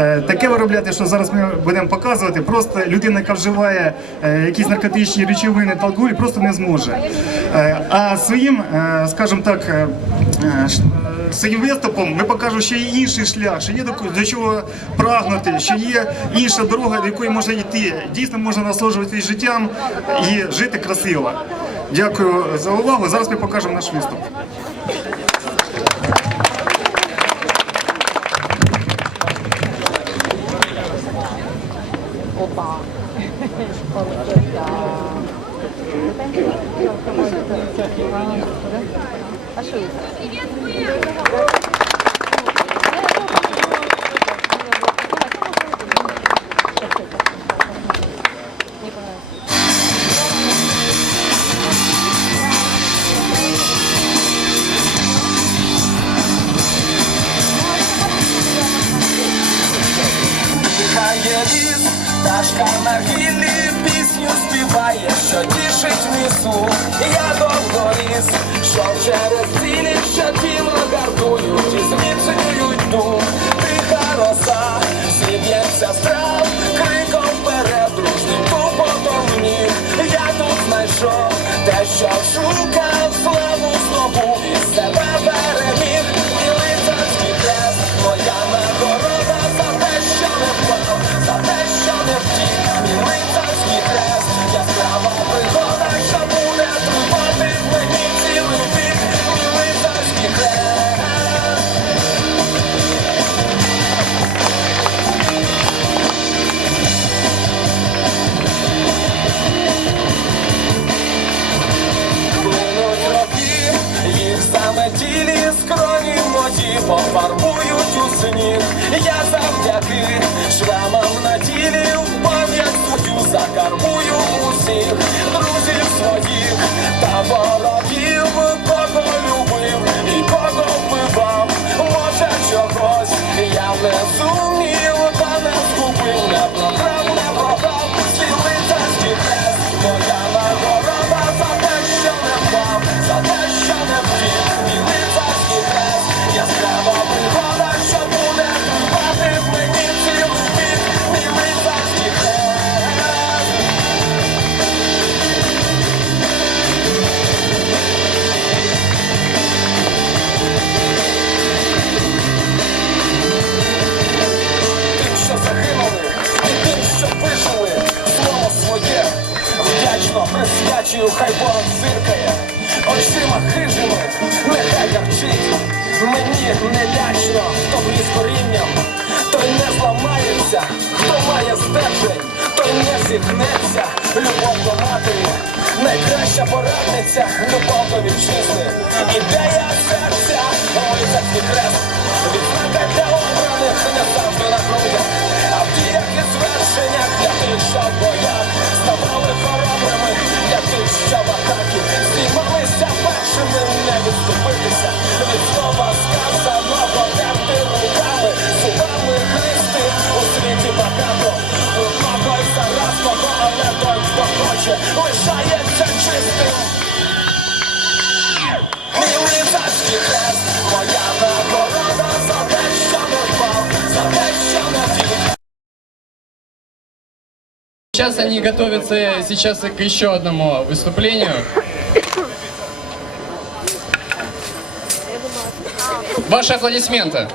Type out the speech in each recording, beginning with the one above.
е, таке виробляти, що зараз ми будемо показувати. Просто людина, яка вживає е, якісь наркотичні речовини та алкоголь, просто не зможе. Е, А своїм, скажімо так, своїм виступом ми покажемо, що є інший шлях, що є до чого прагнути, що є інша дорога, до якої можна йти. Дійсно можна насолоджуватися життям і жити красиво. Дякую за увагу. Зараз ми покажемо наш виступ. Дихає ліс, пташка на гіллі пісню співає, що тішить лісу. Я довго ріс, що через цілі, що тіло гартують і зміцнюють дух. Тиха роса, зіб'ється страв, втік. Друзів своїх та ворогів, присвячую, хай Бог зиркає, очима хижими, нехай гарчить. Мені не лячно, хто вліз корінням, той не зламається, хто має стержень, той не зігнеться, любов до матері, найкраща порадниця, любов до вітчизни, ідея серця, лицарський хрест, відзнака для обраних не завжди на грудях, а в діях і звершеннях для тих, що боях ставали хоробрими, що в атакі здіймалися першими, не відступитися від слова сказаного, терти руками, зубами гристи у світі багато. Одного й зараз кого, той, хоче, лишається Сейчас они готовятся сейчас к еще одному выступлению. Ваши аплодисменты.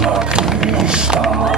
not to be.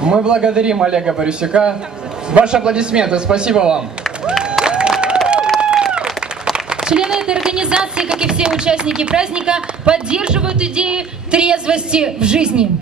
Мы благодарим Олега Борисюка. Ваши аплодисменты, спасибо вам. Члены этой организации, как и все участники праздника, поддерживают идею трезвости в жизни.